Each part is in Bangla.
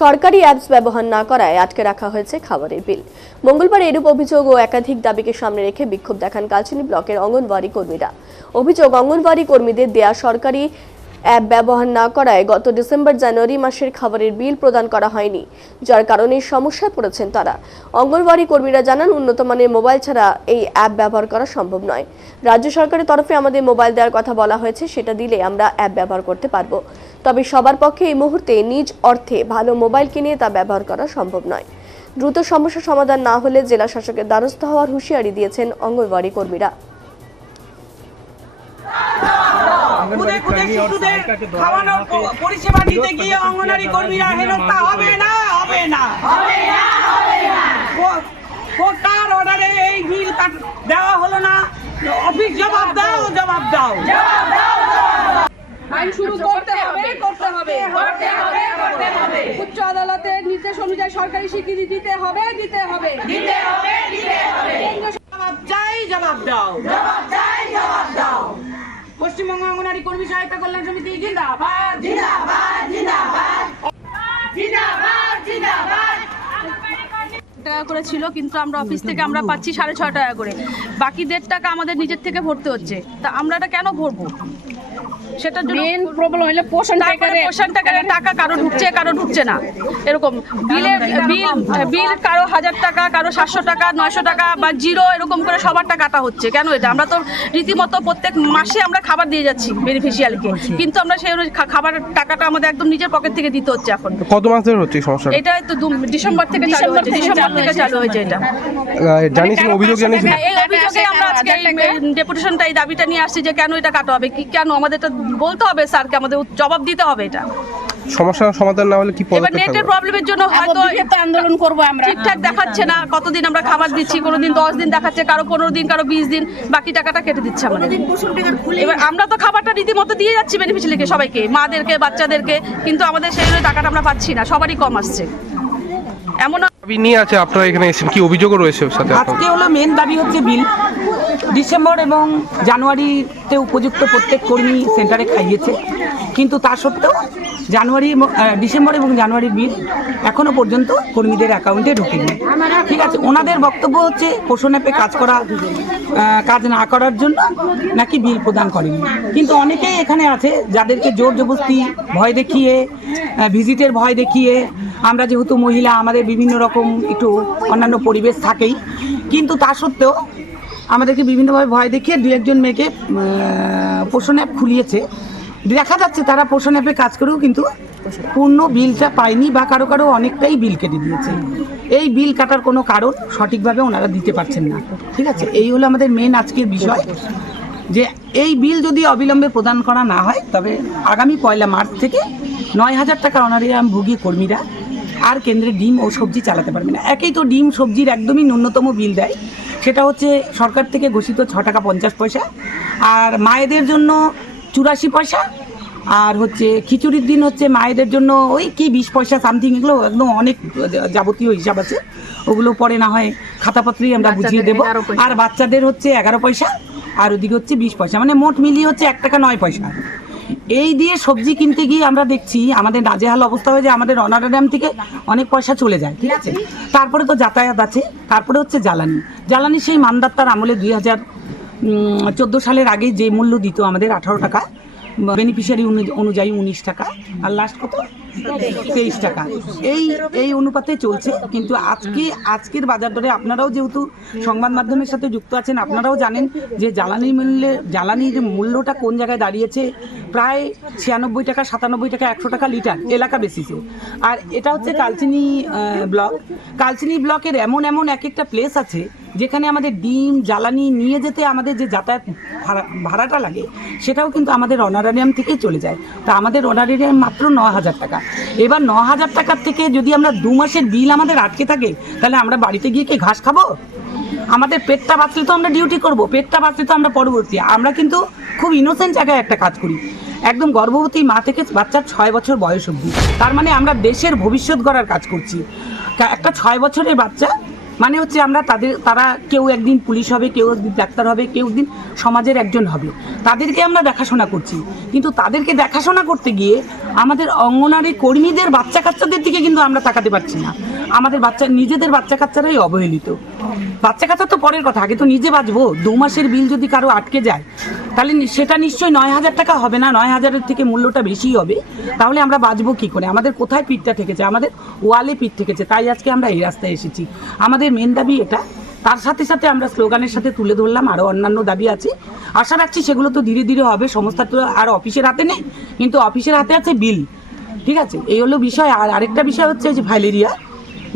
সরকারি অ্যাপস ব্যবহার না করায় আটকে রাখা হয়েছে খাবারের বিল। মঙ্গলবার এরূপ অভিযোগ ও একাধিক দাবিকে সামনে রেখে বিক্ষোভ দেখান কালচিনি ব্লকের অঙ্গনওয়াড়ি কর্মীরা। অভিযোগ, অঙ্গনওয়াড়ি কর্মীদের দেয়া সরকারি অ্যাপ ব্যবহার না করায় গত ডিসেম্বর-জানুয়ারি মাসের খাবারের বিল প্রদান করা হয়নি, যার কারণে সমস্যায় পড়েছেন তারা। অঙ্গনওয়াড়ি কর্মীরা জানান, উন্নত মানের মোবাইল ছাড়া এই অ্যাপ ব্যবহার করা সম্ভব নয়। রাজ্য সরকারের তরফে আমাদের মোবাইল দেওয়ার কথা বলা হয়েছে, সেটা দিলে আমরা অ্যাপ ব্যবহার করতে পারবো। তবে সবার পক্ষে এই মুহূর্তে নিজ অর্থে ভালো মোবাইল কিনে তা ব্যবহার করা সম্ভব নয়। দ্রুত সমস্যা সমাধান না হলে জেলা শাসকের দ্বারস্থ হওয়ার হুঁশিয়ারি দিয়েছেন অঙ্গনওয়াড়ি কর্মীরা। পরিষেবা দিতে গিয়ে অঙ্গনওয়াড়ি কর্মীরা হেনস্থা হবে না। কোটার অর্ডারে এই বিল দেওয়া হলো না, অফিস জবাব দাও। আইন শুরু করতে হবে। উচ্চ আদালতের নির্দেশ অনুযায়ী সরকারি স্বীকৃতি দিতে হবে। জবাব দাও। পশ্চিমবঙ্গ অঙ্গনওয়াড়ি কর্মী সহায়তা কল্যাণ সমিতি জিন্দাবাদ। টাকা করে ছিল, কিন্তু আমরা অফিস থেকে আমরা পাচ্ছি 6.5 টাকা করে। বাকি 1.5 টাকা আমাদের নিজের থেকে ভরতে হচ্ছে। তা আমরা এটা কেন ভরবো? সেটার জন্য মেন প্রবলেম হলো পোষণ টাকার টাকা কারো ঢুকছে না। এরকম বিল কারো 1000 টাকা, কারো 700 টাকা, 900 টাকা বা জিরো, এরকম করে সবারটা কাটা হচ্ছে। কেন এটা? আমরা তো রীতিমতো প্রত্যেক মাসে আমরা খাবার দিয়ে যাচ্ছি বেনিফিশিয়ারিকে, কিন্তু আমরা সেই খাবারের টাকাটা আমাদের একদম নিজের পকেট থেকে দিতে হচ্ছে। এখন কত মাস ধরে হচ্ছে সমস্যা? এটা তো ডিসেম্বর থেকে চালু হয়েছে। এটা জানিয়েছেন, অভিযোগ জানিয়েছেন। এই অভিযোগে আমরা আজকে ডেপুটেশনটা, এই দাবিটা নিয়ে আসছি যে কেন এটা কাটা হবে, কেন আমাদের এটা বলতে হবে, স্যারকে আমাদের জবাব দিতে হবে। এটা সমস্যার সমাধান না হলে কি এবার নেটের প্রবলেমের জন্য হয়তো আন্দোলন করব আমরা। ঠিকঠাক দেখাচ্ছে না, কতদিন আমরা খাবার দিচ্ছি, কোনোদিন 10 দিন দেখাচ্ছে, কারো 15 দিন, কারো 20 দিন, বাকি টাকাটা কেটে দিচ্ছে আমাদের। এবার আমরা তো খাবারটা রীতিমতো দিয়ে যাচ্ছি বেনিফিশিয়ারিকে, সবাইকে, মাদেরকে, বাচ্চাদেরকে, কিন্তু আমাদের সেই টাকাটা আমরা পাচ্ছি না, সবারই কম আসছে। এমন নিয়ে আছে আপনারা এখানে এসেছেন, কি অভিযোগও রয়েছে সাথে? আজকে হলো মেন দাবি হচ্ছে বিল। ডিসেম্বর এবং জানুয়ারিতে উপযুক্ত প্রত্যেক কর্মী সেন্টারে খাইয়েছে, কিন্তু তা সত্ত্বেও ডিসেম্বর এবং জানুয়ারির বিল এখনো পর্যন্ত কর্মীদের অ্যাকাউন্টে ঢোকেনি। ঠিক আছে, ওনাদের বক্তব্য হচ্ছে পোষণ অ্যাপে কাজ না করার জন্য নাকি বিল প্রদান করেনি। কিন্তু অনেকেই এখানে আছে যাদেরকে জোর জবরদস্তি, ভয় দেখিয়ে, ভিজিটের ভয় দেখিয়ে, আমরা যেহেতু মহিলা, আমাদের বিভিন্ন রকম একটু অন্যান্য পরিবেশ থাকেই, কিন্তু তা সত্ত্বেও আমাদেরকে বিভিন্নভাবে ভয় দেখিয়ে 2-1 মেয়েকে পোষণ অ্যাপ খুলিয়েছে। দেখা যাচ্ছে তারা পোষণ অ্যাপে কাজ করেও কিন্তু পূর্ণ বিলটা পায়নি, বা কারো অনেকটাই বিল কেটে দিয়েছে। এই বিল কাটার কোনো কারণ সঠিকভাবে ওনারা দিতে পারছেন না। ঠিক আছে, এই হলো আমাদের মেন আজকের বিষয়, যে এই বিল যদি অবিলম্বে প্রদান করা না হয়, তবে আগামী 1 মার্চ থেকে 9000 টাকা অনারিয়াম ভোগী কর্মীরা আর কেন্দ্রে ডিম ও সবজি চালাতে পারবে না। একেই তো ডিম সবজির একদমই ন্যূনতম বিল দেয়, সেটা হচ্ছে সরকার থেকে ঘোষিত 6 টাকা 50 পয়সা, আর মায়েদের জন্য 84 পয়সা, আর হচ্ছে খিচুড়ির দিন হচ্ছে মায়েদের জন্য ওই কি 20 পয়সা সামথিং। এগুলো একদম অনেক যাবতীয় হিসাব আছে, ওগুলো পরে না হয় খাতাপত্রেই আমরা বুঝিয়ে দেবো। আর বাচ্চাদের হচ্ছে 11 পয়সা, আর ওদিকে হচ্ছে 20 পয়সা, মানে মোট মিলিয়ে হচ্ছে 1 টাকা 9 পয়সা। এই দিয়ে সবজি কিনতে গিয়ে আমরা দেখছি আমাদের নাজেহাল অবস্থা হয়ে যায়, আমাদের অনারারিয়াম থেকে অনেক পয়সা চলে যায়। ঠিক আছে, তারপরে তো যাতায়াত আছে, তারপরে হচ্ছে জ্বালানি সেই মানদাত্তার আমলে 2014 সালের আগে যে মূল্য দিত আমাদের 18 টাকা, বেনিফিশিয়ারি অনুযায়ী 19 টাকা, আর লাস্ট কত 23 টাকা, এই অনুপাতে চলছে। কিন্তু আজকের বাজার দরে আপনারাও যেহেতু সংবাদ মাধ্যমের সাথে যুক্ত আছেন, আপনারাও জানেন যে জ্বালানির মূল্যটা কোন জায়গায় দাঁড়িয়েছে, প্রায় 96 টাকা, 97 টাকা, 100 টাকা লিটার এলাকা বেসিসে। আর এটা হচ্ছে কালচিনি ব্লকের এমন এক একটা প্লেস আছে যেখানে আমাদের ডিম জ্বালানি নিয়ে যেতে আমাদের যে যাতায়াত ভাড়াটা লাগে, সেটাও কিন্তু আমাদের অনারারিয়াম থেকেই চলে যায়। তা আমাদের অনারারিয়াম মাত্র 9000 টাকা। এবার 9000 টাকার থেকে যদি আমরা 2 মাসের বিল আমাদের আটকে থাকে, তাহলে আমরা বাড়িতে গিয়ে কি ঘাস খাবো? আমাদের পেটটা বাঁচলে তো আমরা ডিউটি করব, পেটটা বাঁচলে তো আমরা পরবর্তী। আমরা কিন্তু খুব ইনোসেন্ট জায়গায় একটা কাজ করি, একদম গর্ভবতী মা থেকে বাচ্চার 6 বছর বয়স অবধি। তার মানে আমরা দেশের ভবিষ্যৎ গড়ার কাজ করছি। একটা 6 বছরের বাচ্চা মানে হচ্ছে আমরা তারা কেউ একদিন পুলিশ হবে, কেউ একদিন ডাক্তার হবে, কেউ একদিন সমাজের একজন হবে, তাদেরকে আমরা দেখাশোনা করছি। কিন্তু তাদেরকে দেখাশোনা করতে গিয়ে আমাদের অঙ্গনওয়াড়ি কর্মীদের বাচ্চা কাচ্চাদের দিকে কিন্তু আমরা তাকাতে পারছি না। আমাদের নিজেদের বাচ্চা কাচ্চারাই অবহেলিত। বাচ্চা কাচ্চা তো পরের কথা, আগে তো নিজে বাঁচবো। 2 মাসের বিল যদি কারো আটকে যায় তাহলে সেটা নিশ্চয়ই 9,000 টাকা হবে না, 9,000-এর থেকে মূল্যটা বেশি হবে। তাহলে আমরা বাঁচবো কী করে? আমাদের কোথায় পিঠটা ঠেকেছে? আমাদের ওয়ালে পিঠ ঠেকেছে। তাই আজকে আমরা এই রাস্তায় এসেছি। আমাদের মেন দাবি এটা। তার সাথে সাথে আমরা স্লোগানের সাথে তুলে ধরলাম আরও অন্যান্য দাবি আছে। আশা রাখছি সেগুলো তো ধীরে ধীরে হবে। সংস্থা তো আর অফিসের হাতে নেই, কিন্তু অফিসের হাতে আছে বিল। ঠিক আছে, এই হলো বিষয়। আর আরেকটা বিষয় হচ্ছে যে ফাইলেরিয়া।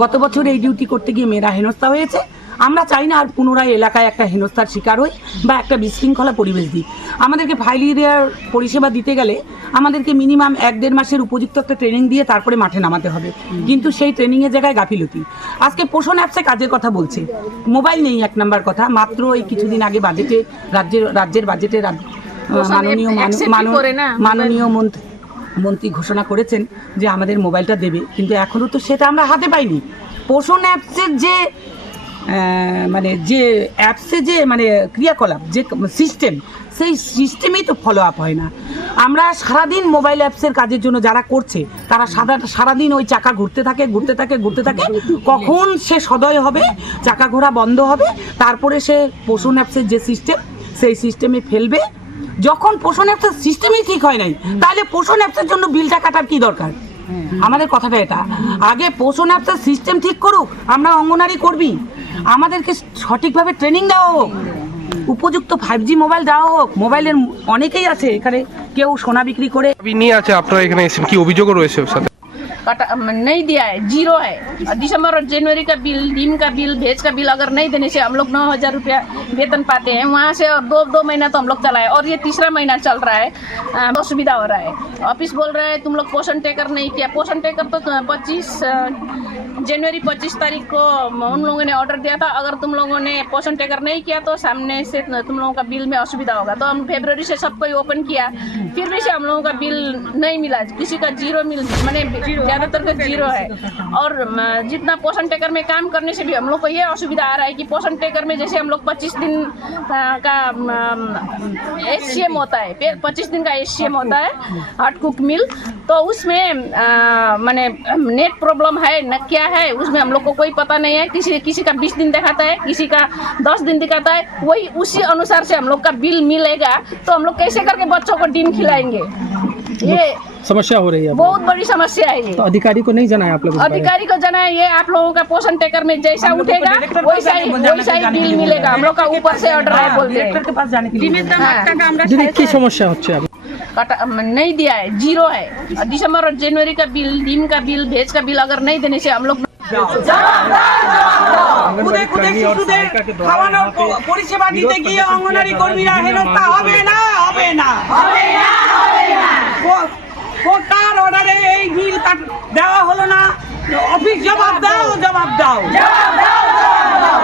গত বছর এই ডিউটি করতে গিয়ে মেয়েরা হেনস্থা হয়েছে। আমরা চাই না আর পুনরায় এলাকায় একটা হেনস্থার শিকার হই বা একটা বিশৃঙ্খলা পরিবেশ দিই। আমাদেরকে ফাইলেরিয়ার পরিষেবা দিতে গেলে আমাদেরকে মিনিমাম 1-1.5 মাসের উপযুক্ত একটা ট্রেনিং দিয়ে তারপরে মাঠে নামাতে হবে, কিন্তু সেই ট্রেনিংয়ের জায়গায় গাফিলতি। আজকে পোষণ অ্যাপসে কাজের কথা বলছে, মোবাইল নেই 1 নাম্বার কথা। মাত্র এই কিছুদিন আগে বাজেটে রাজ্যের বাজেটে মাননীয় মন্ত্রী ঘোষণা করেছেন যে আমাদের মোবাইলটা দেবে, কিন্তু এখনও তো সেটা আমরা হাতে পাইনি। পোষণ অ্যাপসের যে ক্রিয়াকলাপ, যে সিস্টেম, সেই সিস্টেমেই তো ফলো আপ হয় না। আমরা সারাদিন মোবাইল অ্যাপসের কাজের জন্য যারা করছে তারা সারাদিন ওই চাকা ঘুরতে থাকে। কখন সে সদয় হবে, চাকা ঘোরা বন্ধ হবে, তারপরে সে পোষণ অ্যাপসের যে সিস্টেম সেই সিস্টেমে ফেলবে। যখন পোষণ অ্যাপসের সিস্টেমই ঠিক হয় নাই, তাহলে পোষণ অ্যাপসের জন্য বিলটা কাটার কি দরকার? আমাদের কথাটা এটা। আগে পোষণ অ্যাপসের সিস্টেম ঠিক করুক, আমরা অঙ্গনারী কর্মী, আমাদেরকে সঠিকভাবে ট্রেনিং দেওয়া হোক, উপযুক্ত 5G মোবাইল দেওয়া হোক। মোবাইলের অনেকেই আছে এখানে, কেউ সোনা বিক্রি করে নিয়ে আছে। আপনারা এখানে এসেছেন, কি অভিযোগও রয়েছে ওর সাথে? नहीं दिया है, 0 है। दिसंबर और जनवरी का बिल, डीम का बिल, भेज का बिल अगर नहीं देने से हम लोग 9,000 रुपया वेतन पाते हैं वहाँ से। और 2 महीना तो हम लोग चलाए और ये 3रा महीना चल रहा है। बहुत सुविधा हो रहा है। ऑफिस बोल रहा है तुम लोग पोषण टेकर नहीं किया। पोषण टेकर तो 25 जनवरी 25 तारीख को उन लोगों ने ऑर्डर दिया था, अगर तुम लोगों ने पोषण टेकर नहीं किया तो सामने से तुम लोगों का बिल में असुविधा होगा। तो हम फरवरी से सबको ओपन किया, फिर भी से हम लोगों का बिल नहीं मिला। किसी का 0 मिल, मैंने ज़्यादातर का 0 है। और जितना पोषण टेकर में काम करने से भी हम लोग को ये असुविधा आ रहा है कि पोषण टेकर में जैसे हम लोग 25 दिन का SCM होता है, 25 दिन का SCM होता है, हार्ड कुक मिल, तो उसमें मैंने नेट प्रॉब्लम है न क्या है उसमें हम लोग को कोई पता नहीं है। किसी का 20 दिन दिखाता है, किसी का 10 दिन दिखाता है। वही उसी अनुसार से हम लोग का बिल मिलेगा, तो हम लोग कैसे करके बच्चों को डीम खिलाएंगे? ये समस्या हो रही है, बहुत बड़ी समस्या है ये। तो अधिकारी को नहीं जनाया आप लोग? अधिकारी को जनाया, ये आप लोगों का पोषण टेकर में जैसा उठेगा वैसा ही बिल मिलेगा। हम लोग का ऊपर से ऑर्डर है बोलते हैं। ডিরেক্টরকে পাস জানে কি দিদি কি সমস্যা হচ্ছে? नहीं दिया है, 0 है। दिसंबर और जनवरी का बिल, डीम का बिल, भेज का बिल अगर नहीं देने से हम लोग খুদে শিশুদের খাওয়ানোর পরিষেবা দিতে গিয়ে অঙ্গনারী কর্মীরা হেনস্থা হবে না। কোটার অর্ডারে এই বিল দেওয়া হলো না। অফিস জবাব দাও।